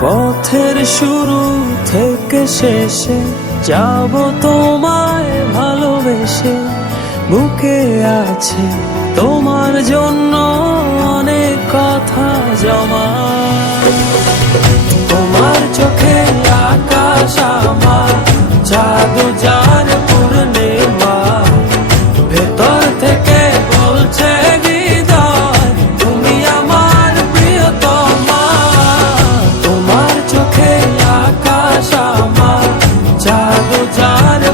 পথের শুরু থেকে শেষে যাব তোমায় ভালোবেসে। বুকে আছে তোমার জন্য অনেক কথা জমা। তোমার চোখে আকাশ আমার জাদু জাদু যার